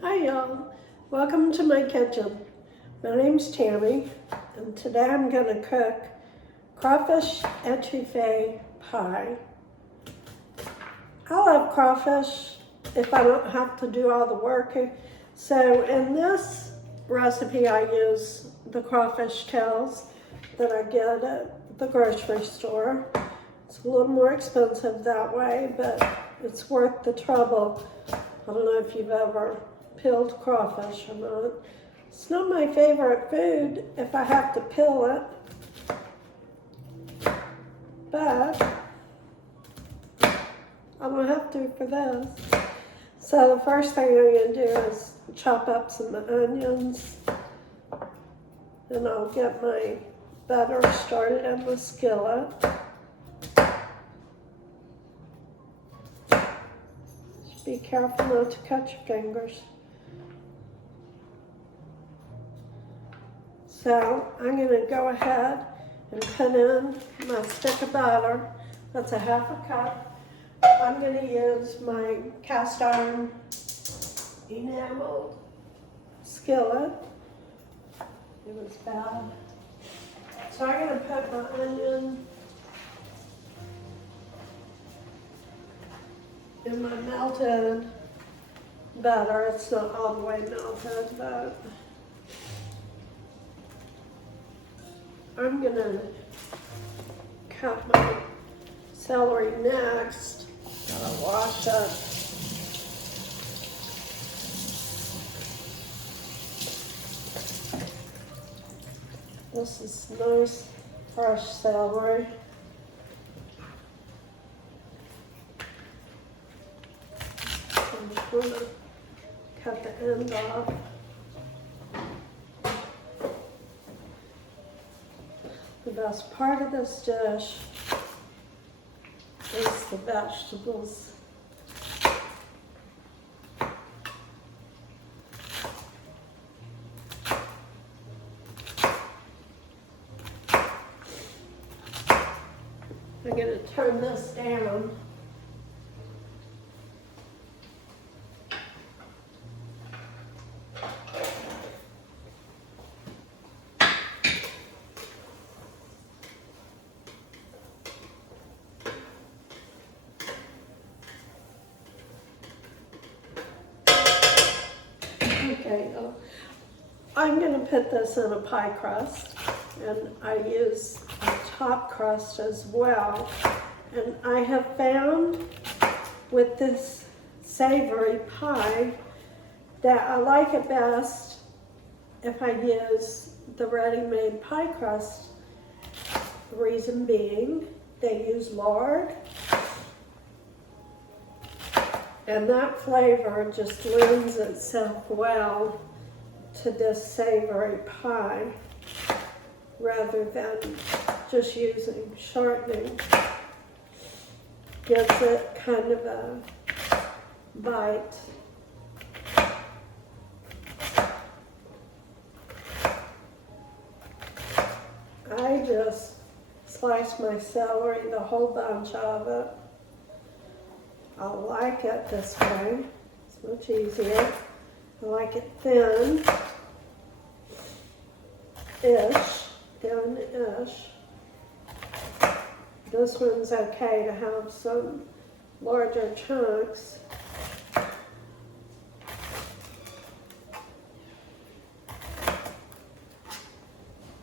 Hi y'all, welcome to my kitchen. My name's Tammy and today I'm going to cook Crawfish Etouffee Pie. I love crawfish if I don't have to do all the work. So in this recipe I use the crawfish tails that I get at the grocery store. It's a little more expensive that way, but it's worth the trouble. I don't know if you've ever peeled crawfish or not. It's not my favorite food if I have to peel it, but I don't have to for this. So the first thing I'm going to do is chop up some onions, and I'll get my butter started in the skillet. Just be careful not to cut your fingers. So I'm going to go ahead and put in my stick of butter. That's a half a cup. I'm going to use my cast iron enameled skillet. It was bad. So I'm going to put my onion in my melted butter. It's not all the way melted, but I'm gonna cut my celery next. Gotta wash it. This is nice, fresh celery. I'm just gonna cut the end off. The best part of this dish is the vegetables. I'm going to turn this down. Okay, I'm going to put this in a pie crust, and I use a top crust as well. And I have found with this savory pie that I like it best if I use the ready-made pie crust. The reason being, they use lard, and that flavor just lends itself well to this savory pie rather than just using shortening. Gives it kind of a bite. I just slice my celery, the whole bunch of it. I like it this way. It's much easier. I like it thin-ish. This one's okay to have some larger chunks.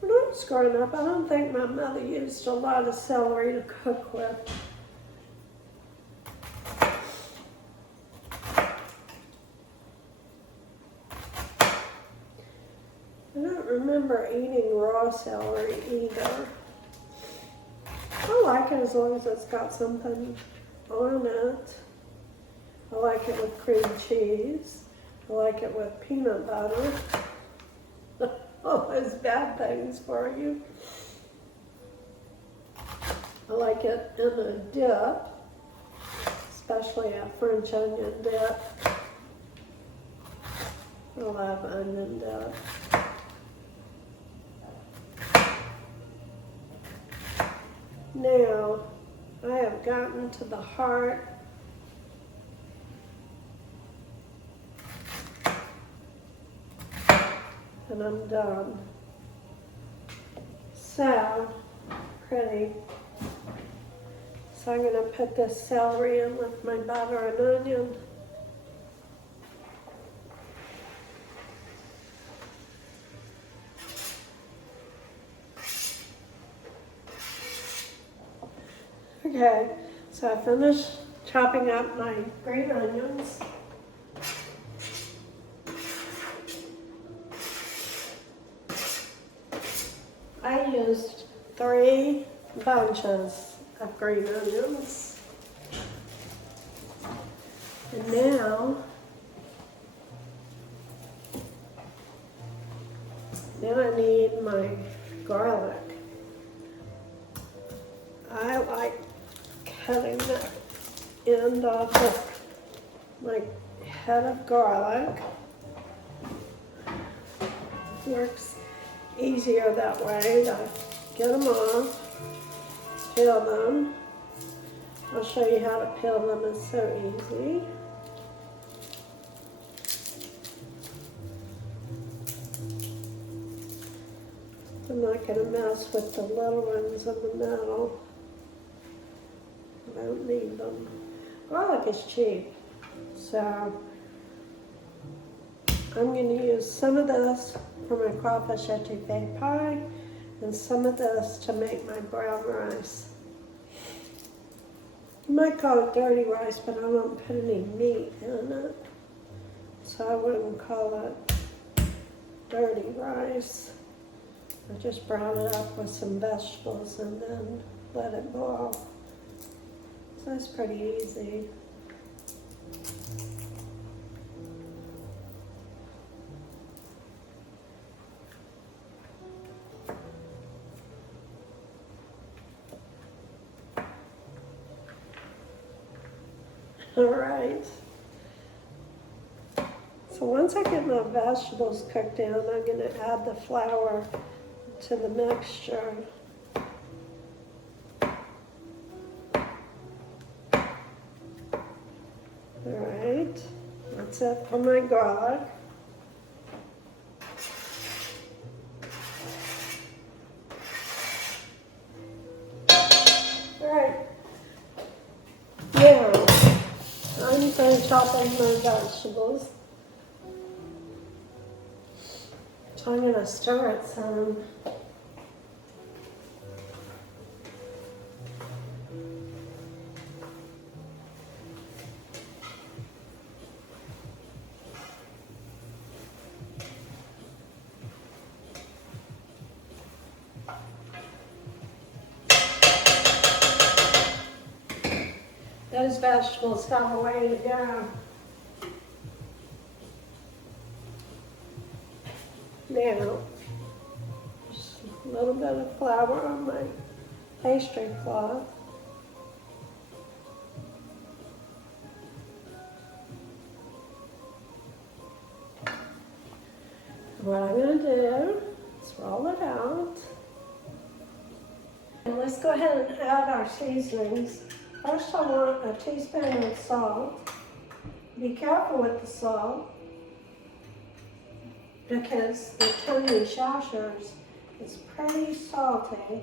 When I was growing up, I don't think my mother used a lot of celery to cook with. I don't remember eating raw celery either. I like it as long as it's got something on it. I like it with cream cheese. I like it with peanut butter. All those bad things for you. I like it in a dip, especially a French onion dip. I love onion dip. Now, I have gotten to the heart and I'm done. So pretty. So I'm gonna put this celery in with my butter and onion. Okay, so I finished chopping up my green onions. I used 3 bunches of green onions. And now I need my garlic. I like cutting the end off of my head of garlic. Works easier that way to get them off, peel them. I'll show you how to peel them, it's so easy. I'm not going to mess with the little ones in the middle. I don't need them. Garlic is cheap, so I'm going to use some of this for my crawfish etouffee pie and some of this to make my brown rice. You might call it dirty rice, but I won't put any meat in it, so I wouldn't call it dirty rice. I just brown it up with some vegetables and then let it boil. So it's pretty easy. All right. So once I get my vegetables cooked down, I'm going to add the flour to the mixture. All right, that's it for my garlic. All right, now I'm going to chop in my vegetables. So I'm going to stir it some. Those vegetables have a way to go. Now, just a little bit of flour on my pastry cloth. What I'm going to do is roll it out. And let's go ahead and add our seasonings. First I want a teaspoon of salt. Be careful with the salt because the Tony Shashers is pretty salty,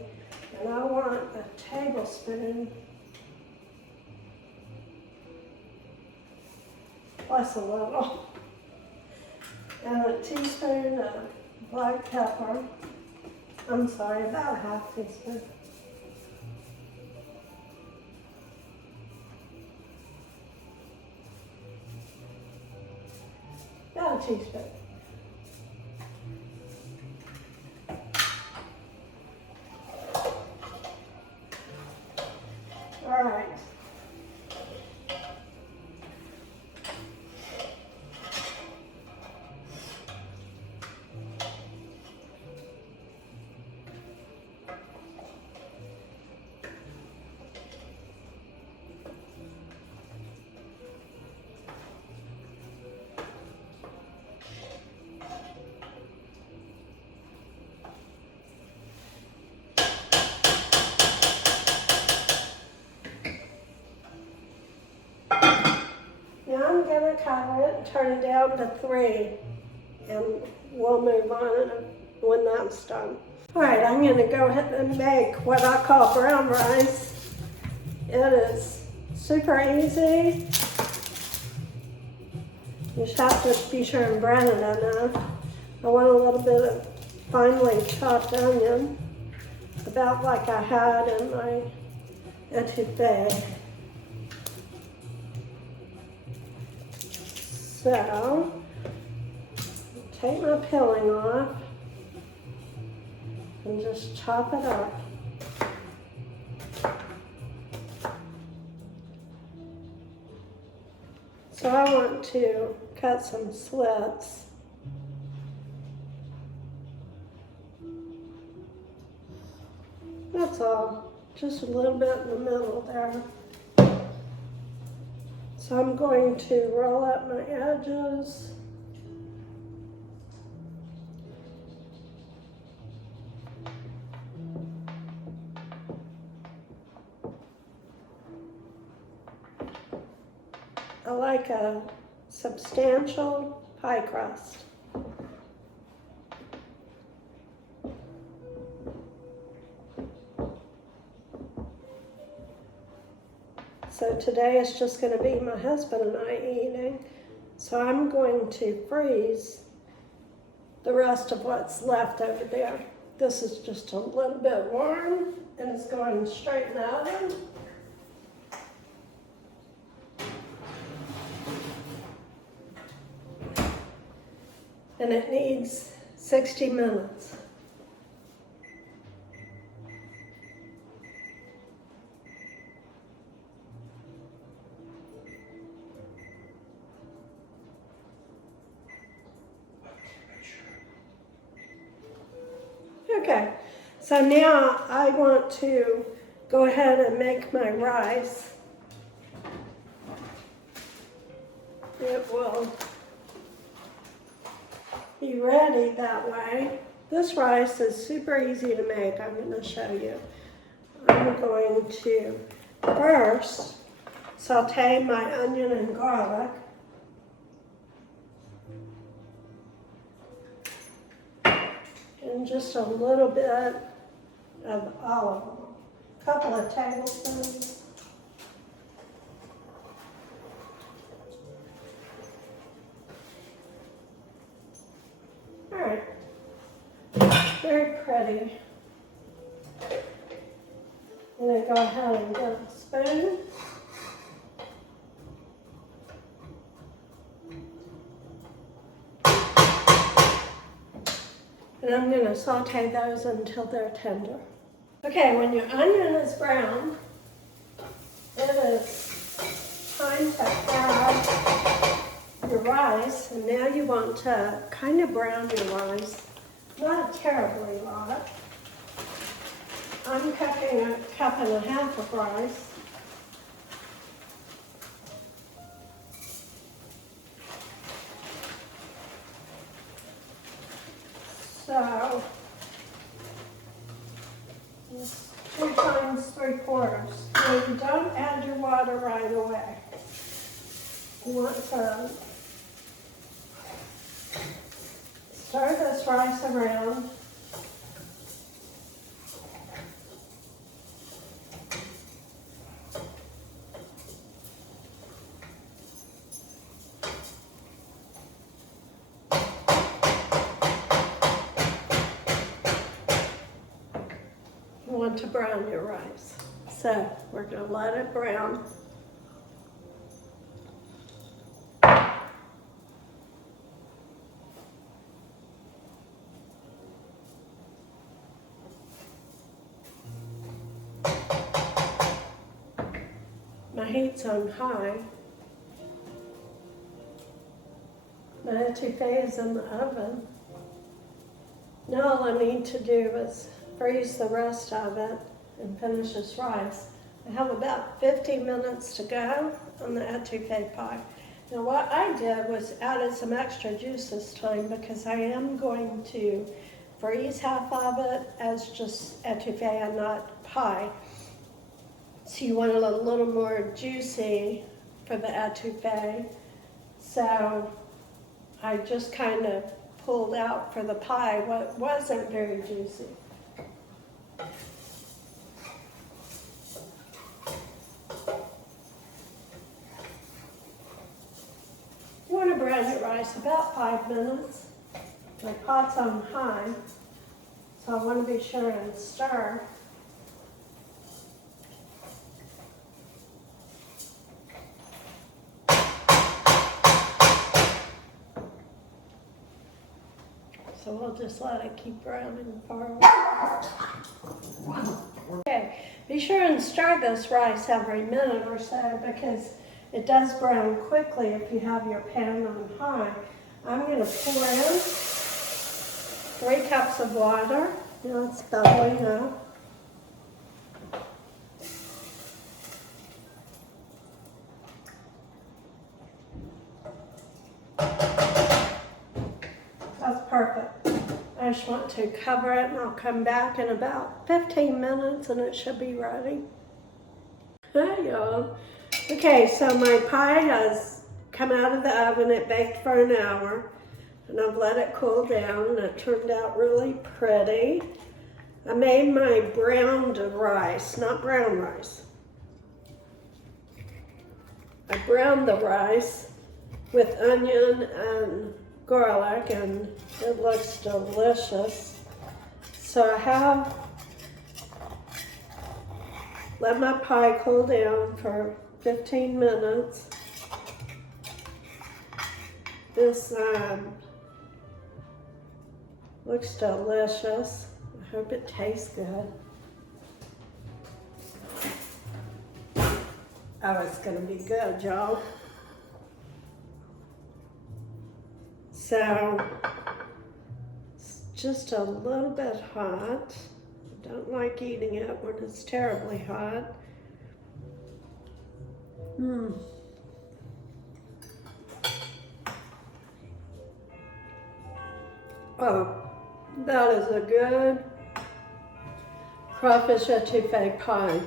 and I want a tablespoon plus a little, and a teaspoon of black pepper. I'm sorry, about a half teaspoon. About a teaspoon. All right. Now I'm going to cover it and turn it down to 3. and we'll move on when that's done. All right, I'm gonna go ahead and make what I call brown rice. It is super easy. You just have to be sure and brown it enough. I want a little bit of finely chopped onion, about like I had in my etouffee. So, take my peeling off and just chop it up. So I want to cut some slits. That's all, just a little bit in the middle there. So I'm going to roll up my edges. I like a substantial pie crust. So today is just going to be my husband and I eating. So I'm going to freeze the rest of what's left over there. This is just a little bit warm and it's going straight in the oven. And it needs 60 minutes. Okay, so now I want to go ahead and make my rice. It will be ready that way. This rice is super easy to make. I'm going to show you. I'm going to first saute my onion and garlic. And just a little bit of olive oil, a couple of tablespoons. All right, very pretty. I'm going to go ahead and get a spoon. And I'm going to saute those until they're tender. Okay, when your onion is brown, it is time to add your rice. And now you want to kind of brown your rice, not a terribly lot. I'm cooking a cup and a half of rice. So, it's 2 times 3/4. Now you don't add your water right away. You want to stir this rice around. You want to brown your rice. So we're going to let it brown. My heat's on high. My etouffee is in the oven. Now all I need to do is freeze the rest of it and finish this rice. I have about 50 minutes to go on the etouffee pie. Now what I did was added some extra juice this time because I am going to freeze half of it as just etouffee and not pie. So you want it a little more juicy for the etouffee. So I just kind of pulled out for the pie wasn't very juicy. You want to brown your rice about 5 minutes. My pot's on high, so I want to be sure and stir. So we'll just let it keep browning for a while. Okay, be sure and stir this rice every minute or so because it does brown quickly if you have your pan on high. I'm going to pour in 3 cups of water. Now it's bubbling up. That's perfect. I just want to cover it and I'll come back in about 15 minutes and it should be ready. Hi y'all. Okay, so my pie has come out of the oven. It baked for an hour and I've let it cool down and it turned out really pretty. I made my browned rice, not brown rice. I browned the rice with onion and garlic and it looks delicious. So I have let my pie cool down for 15 minutes. This looks delicious. I hope it tastes good. Oh, it's gonna be good, y'all. So, it's just a little bit hot. I don't like eating it when it's terribly hot. Oh, that is a good crawfish etouffee pie.